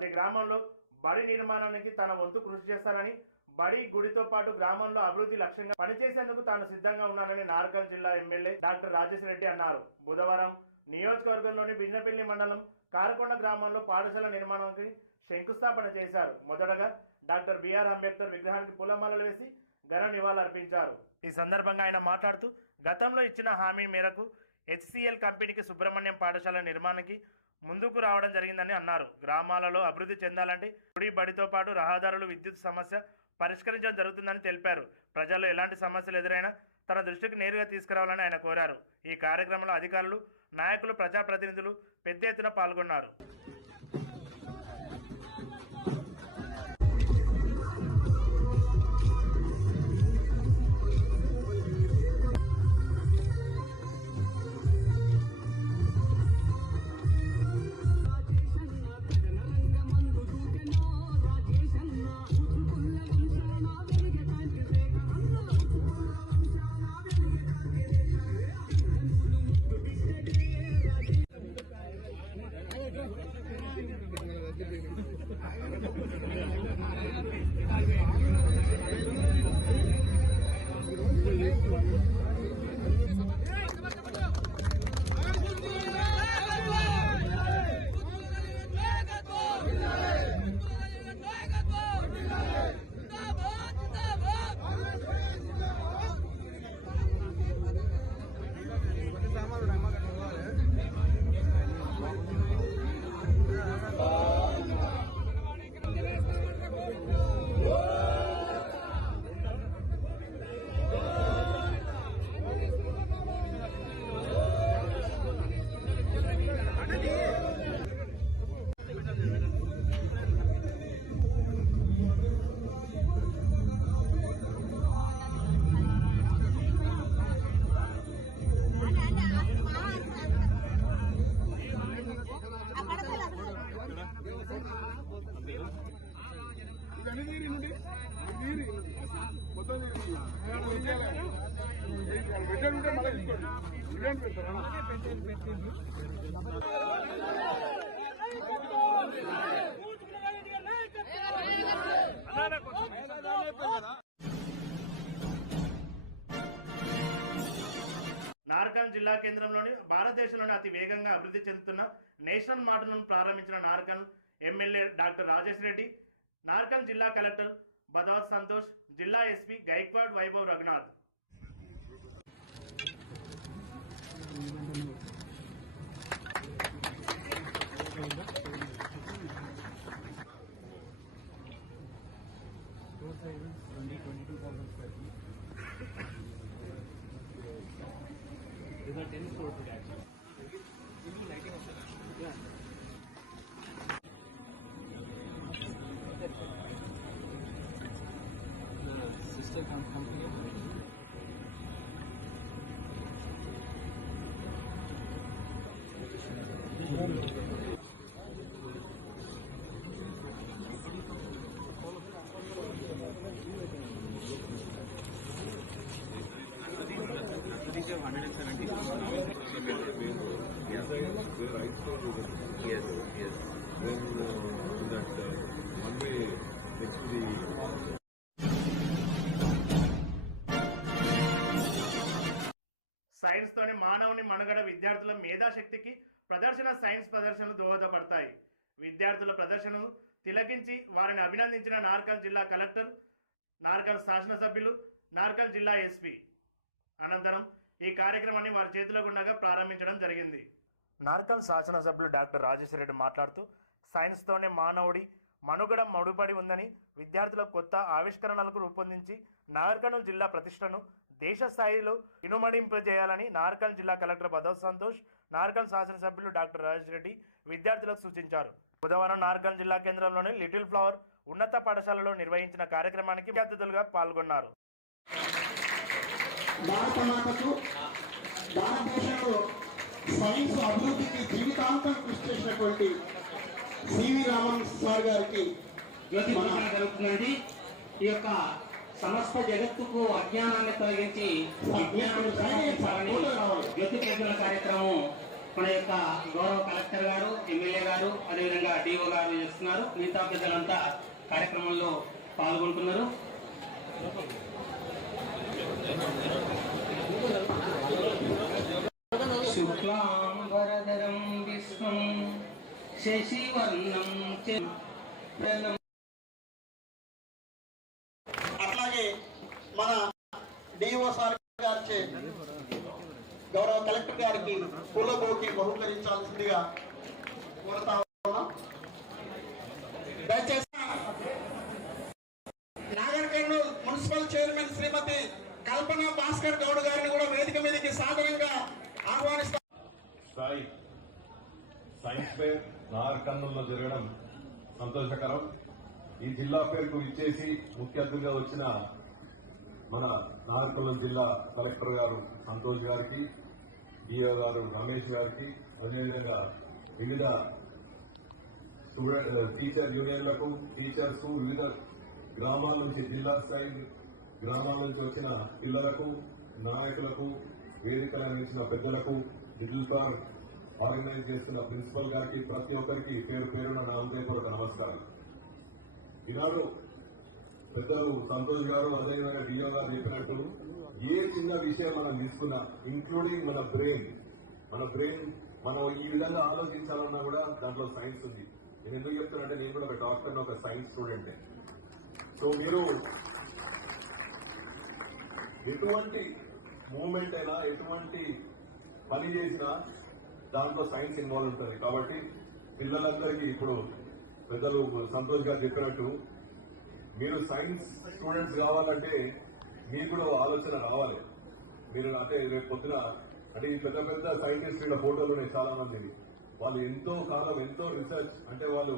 ప్రతి గ్రామంలో బడి నిర్మాణానికి తన వంతు కృషి చేస్తానని బడి గుడితో పాటు గ్రామంలో అభివృద్ధి లక్ష్యంగా పనిచేసేందుకు తాను సిద్ధంగా ఉన్నానని నార్కల్ జిల్లా ఎమ్మెల్యే డాక్టర్ రాజేష్ రెడ్డి అన్నారు. బుధవారం నియోజకవర్గంలోని బిజినపల్లి మండలం కారకొండ గ్రామంలో పాఠశాల నిర్మాణానికి శంకుస్థాపన చేశారు. మొదటగా డాక్టర్ బిఆర్ అంబేద్కర్ విగ్రహానికి పూలమాలలు వేసి ఘన నివాళులర్పించారు ఈ సందర్భంగా ఆయన మాట్లాడుతూ గతంలో ఇచ్చిన హామీ మేరకు హెచ్సిఎల్ కంపెనీకి సుబ్రహ్మణ్యం పాఠశాల నిర్మాణానికి ముందుకు రావడం జరిగిందని అన్నారు. గ్రామాలలో అభివృద్ధి చెందాలంటే గుడి బడితో పాటు రహదారులు విద్యుత్ సమస్య పరిష్కరించడం జరుగుతుందని తెలిపారు. ప్రజల్లో ఎలాంటి సమస్యలు ఎదురైనా తన దృష్టికి నేరుగా తీసుకురావాలని ఆయన కోరారు. ఈ కార్యక్రమంలో అధికారులు నాయకులు ప్రజాప్రతినిధులు పెద్ద ఎత్తున పాల్గొన్నారు. పెట్టాలంటే మళ్ళీ తీసుకోండి పెడతారా జిల్లా కేంద్రంలోని భారతదేశంలోని అతి వేగంగా అభివృద్ధి చెందుతున్న నేషనల్ మార్టును ప్రారంభించిన నార్కల్ ఎమ్మెల్యే డాక్టర్ రాజేష్ రెడ్డి నార్కల్ జిల్లా కలెక్టర్ భదవత్ సంతోష్ జిల్లా SP Gaikwad Vaibhav Raghunath. Yes, yes. Then uh, that uh, one way next to the మానవుని మనుగడ విద్యార్థుల మేధాశక్తికి ప్రదర్శన సైన్స్ ప్రదర్శనలు దోహదపడతాయి. విద్యార్థుల ప్రదర్శనను తిలకించి వారిని అభినందించిన నార్కల్ జిల్లా కలెక్టర్ నార్కల్ శాసనసభ్యులు నార్కల్ జిల్లా ఎస్పీ. అనంతరం ఈ కార్యక్రమాన్ని వారి చేతిలో ఉండగా ప్రారంభించడం జరిగింది. నార్కల్ శాసనసభ్యులు డాక్టర్ రాజేశ్వర రెడ్డి మాట్లాడుతూ సైన్స్తోనే మానవుడి మనుగడ ముడిపడి ఉందని విద్యార్థుల కొత్త ఆవిష్కరణలకు రూపొందించి నాగర్కర్నూలు జిల్లా ప్రతిష్టను దేశ స్థాయిలో ఇనుమడింపజేయాలని నార్కల్ జిల్లా కలెక్టర్ బదవ్ సంతోష్ నార్కల్ శాసనసభ్యులు డాక్టర్ రాజేష్ రెడ్డి విద్యార్థులకు సూచించారు. బుధవారం నార్కల్ జిల్లా కేంద్రంలోని లిటిల్ ఫ్లవర్ ఉన్నత పాఠశాలలో నిర్వహించిన కార్యక్రమానికి ముఖ్య అతిథులుగా పాల్గొన్నారు భారతదేశంలో సైన్స్ అభివృద్ధికి జీవితాంతం కృషి చేసినటువంటి సివి రామన్ సార్ గారికి జరుగుతున్నది. ఈ యొక్క సమస్త జగత్తుకు అజ్ఞానాన్ని తొలగించి విజ్ఞానాన్ని ప్రసాదించాలని జ్యోతి పూజల కార్యక్రమం మన యొక్క గౌరవ కలెక్టర్ గారు ఎమ్మెల్యే గారు అదేవిధంగా డిఓ గారు చేస్తున్నారు. మిగతా పెద్దలంతా కార్యక్రమంలో పాల్గొంటున్నారు. శుక్లాం వరదరం విష్ణుం శశివర్ణం మన డిఓ సార్ గారిచే గౌరవ కలెక్టర్ గారికి పూలబోకి బహుకరించాల్సిందిగా కోరుతా ఉన్నాం. దయచేసి నాగర్ కర్నూలు మున్సిపల్ చైర్మన్ శ్రీమతి కల్పన భాస్కర్ గౌడ్ గారిని కూడా వేదిక మీదకి సాధారణంగా ఆహ్వానిస్తాం సాయి. సైన్స్ ఫేర్ నాగర్ నాగర్కర్నూలులో జరగడం సంతోషకరం. ఈ జిల్లా పేరుకు ఇచ్చేసి ముఖ్య అతిథిగా వచ్చిన మన నాగర్కర్నూలు జిల్లా కలెక్టర్ గారు సంతోష్ గారికి డిఓ గారు రమేష్ గారికి అదేవిధంగా వివిధ స్టూడెంట్ టీచర్ యూనియన్లకు టీచర్స్ వివిధ గ్రామాల నుంచి జిల్లా స్థాయి గ్రామాల నుంచి వచ్చిన పిల్లలకు నాయకులకు వేదికలు అందించిన పెద్దలకు లిటిల్ స్టార్ ఆర్గనైజ్ చేస్తున్న ప్రిన్సిపల్ గారికి ప్రతి ఒక్కరికి పేరు పేరున నా నమస్కారం ఈనాడు పెద్దలు సంతోష్ గారు అదేవిధంగా డిఓ గారు చెప్పినట్టు ఏ చిన్న విషయం మనం తీసుకున్నా ఇంక్లూడింగ్ మన బ్రెయిన్ మన బ్రెయిన్ మనం ఈ విధంగా ఆలోచించాలన్నా కూడా దాంట్లో సైన్స్ ఉంది. నేను ఎందుకు చెప్తానంటే నేను కూడా ఒక డాక్టర్ ఒక సైన్స్ స్టూడెంటే సో మీరు ఎటువంటి మూమెంట్ అయినా ఎటువంటి పని చేసినా దాంట్లో సైన్స్ ఇన్వాల్వ్ ఉంటుంది. కాబట్టి పిల్లలందరికీ ఇప్పుడు పెద్దలు సంతోష్ గారు చెప్పినట్టు మీరు సైన్స్ స్టూడెంట్స్ కావాలంటే మీకు కూడా ఆలోచన రావాలి. మీరు అంటే రేపు పొద్దున అంటే ఈ పెద్ద పెద్ద సైంటిస్టుల ఫోటోలు ఉన్నాయి చాలా మంది వాళ్ళు ఎంతో కాలం ఎంతో రీసెర్చ్ అంటే వాళ్ళు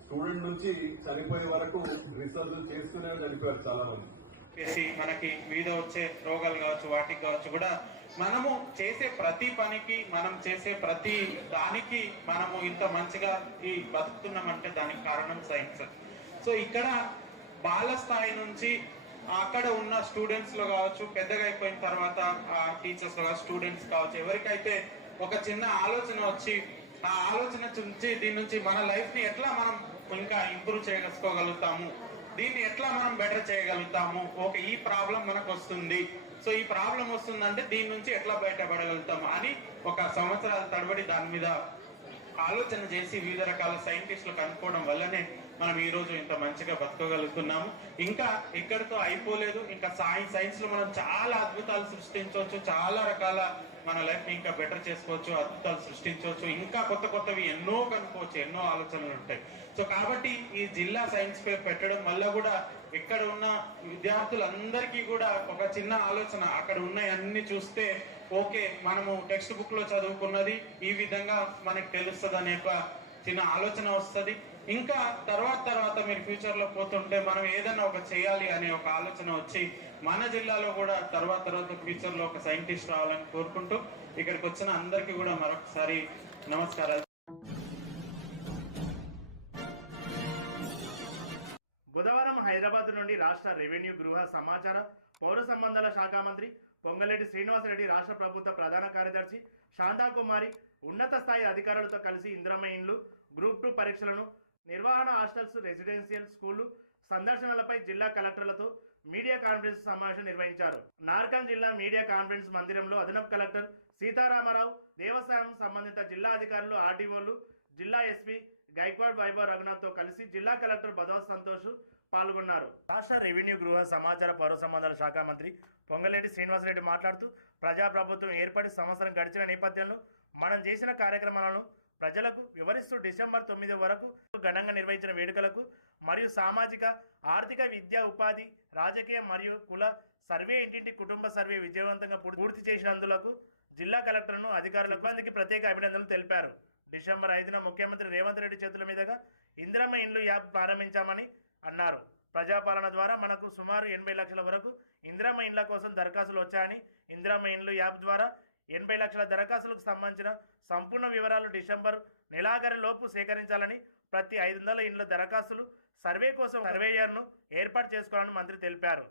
స్టూడెంట్ నుంచి చనిపోయే వరకు రీసెర్చ్ చేస్తూనే చనిపోయారు చాలా మంది చేసి మనకి మీద వచ్చే రోగాలు కావచ్చు వాటికి కావచ్చు కూడా మనము చేసే ప్రతి పనికి మనం చేసే ప్రతి దానికి మనము ఇంత మంచిగా ఈ బతుకుతున్నామంటే దానికి కారణం సైన్స్. సో ఇక్కడ బాల స్థాయి నుంచి అక్కడ ఉన్న స్టూడెంట్స్లో కావచ్చు పెద్దగా అయిపోయిన తర్వాత టీచర్స్ స్టూడెంట్స్ కావచ్చు ఎవరికైతే ఒక చిన్న ఆలోచన వచ్చి ఆ ఆలోచన నుంచి దీని నుంచి మన లైఫ్ని ఎట్లా మనం ఇంకా ఇంప్రూవ్ చేసుకోగలుగుతాము దీన్ని ఎట్లా మనం బెటర్ చేయగలుగుతాము? ఓకే ఈ ప్రాబ్లం మనకు వస్తుంది. సో ఈ ప్రాబ్లం వస్తుందంటే దీని నుంచి ఎట్లా బయటపడగలుగుతాము అని ఒక సంవత్సరాల తడబడి దాని మీద ఆలోచన చేసి వివిధ రకాల సైంటిస్టులు కనుక్కోవడం వల్లనే మనం ఈ రోజు ఇంత మంచిగా బతకగలుగుతున్నాము. ఇంకా ఇక్కడితో అయిపోలేదు. ఇంకా సైన్స్ సైన్స్లో మనం చాలా అద్భుతాలు సృష్టించవచ్చు. చాలా రకాల మన లైఫ్ ఇంకా బెటర్ చేసుకోవచ్చు అద్భుతాలు సృష్టించవచ్చు. ఇంకా కొత్త కొత్తవి ఎన్నో కనుక్కోవచ్చు ఎన్నో ఆలోచనలు ఉంటాయి. సో కాబట్టి ఈ జిల్లా సైన్స్ ఫేర్ పెట్టడం వల్ల కూడా ఇక్కడ ఉన్న విద్యార్థులందరికీ కూడా ఒక చిన్న ఆలోచన అక్కడ ఉన్నాయన్నీ చూస్తే ఓకే మనము టెక్స్ట్ బుక్లో చదువుకున్నది ఈ విధంగా మనకు తెలుస్తుంది అనే ఒక చిన్న ఆలోచన వస్తుంది. ఇంకా తర్వాత తర్వాత మీరు ఫ్యూచర్లో పోతుంటే మనం ఏదైనా ఒక చేయాలి అనే ఒక ఆలోచన వచ్చి మన జిల్లాలో కూడా తర్వాత తర్వాత ఫ్యూచర్లో ఒక సైంటిస్ట్ రావాలని కోరుకుంటూ ఇక్కడికి వచ్చిన అందరికీ కూడా మరొకసారి నమస్కారాలు. బుధవారం హైదరాబాద్ నుండి రాష్ట్ర రెవెన్యూ గృహ సమాచార పౌర సంబంధాల శాఖ మంత్రి పొంగలేటి శ్రీనివాసరెడ్డి రాష్ట్ర ప్రభుత్వ ప్రధాన కార్యదర్శి శాంతాకుమారి ఉన్నత స్థాయి అధికారులతో కలిసి ఇంద్రమ్మ ఇండ్లు గ్రూప్ టూ పరీక్షలను నిర్వహణ హాస్టల్స్ రెసిడెన్షియల్ స్కూళ్ళు సందర్శనలపై జిల్లా కలెక్టర్లతో మీడియా కాన్ఫరెన్స్ సమావేశం నిర్వహించారు. నార్కన్ జిల్లా మీడియా కాన్ఫరెన్స్ మందిరంలో అదనపు కలెక్టర్ సీతారామరావు దేవస్థానం సంబంధిత జిల్లా అధికారులు ఆర్డీఓలు జిల్లా ఎస్పీ గైక్వాడ్ వైభవ్ రఘునాథ్తో కలిసి జిల్లా కలెక్టర్ భదవత్ సంతోష్ పాల్గొన్నారు. రాష్ట్ర రెవెన్యూ గృహ సమాచార పౌర సంబంధాల శాఖ మంత్రి పొంగలేటి శ్రీనివాసరెడ్డి మాట్లాడుతూ ప్రజాప్రభుత్వం ఏర్పడి సంవత్సరం గడిచిన నేపథ్యంలో మనం చేసిన కార్యక్రమాలను ప్రజలకు వివరిస్తూ డిసెంబర్ తొమ్మిది వరకు ఘనంగా నిర్వహించిన వేడుకలకు మరియు సామాజిక ఆర్థిక విద్యా ఉపాధి రాజకీయ మరియు కుల సర్వే ఇంటింటి కుటుంబ సర్వే విజయవంతంగా పూర్తి చేసినందులకు జిల్లా కలెక్టర్ను అధికారులకు మందికి ప్రత్యేక అభినందనలు తెలిపారు. డిసెంబర్ ఐదున ముఖ్యమంత్రి రేవంత్ రెడ్డి చేతుల మీదుగా ఇందిరమ్మ ఇండ్లు యాప్ ప్రారంభించామని అన్నారు. ప్రజాపాలన ద్వారా మనకు సుమారు ఎనభై లక్షల వరకు ఇందిరమ్మ ఇండ్ల కోసం దరఖాస్తులు వచ్చాయని ఇందిరమ్మ ఇండ్లు యాప్ ద్వారా ఎనభై లక్షల దరఖాస్తులకు సంబంధించిన సంపూర్ణ వివరాలు డిసెంబర్ నెలాఖరు లోపు సేకరించాలని ప్రతి ఐదు వందల ఇండ్ల దరఖాస్తులు సర్వే కోసం సర్వేయర్ను ఏర్పాటు చేసుకోవాలని మంత్రి తెలిపారు.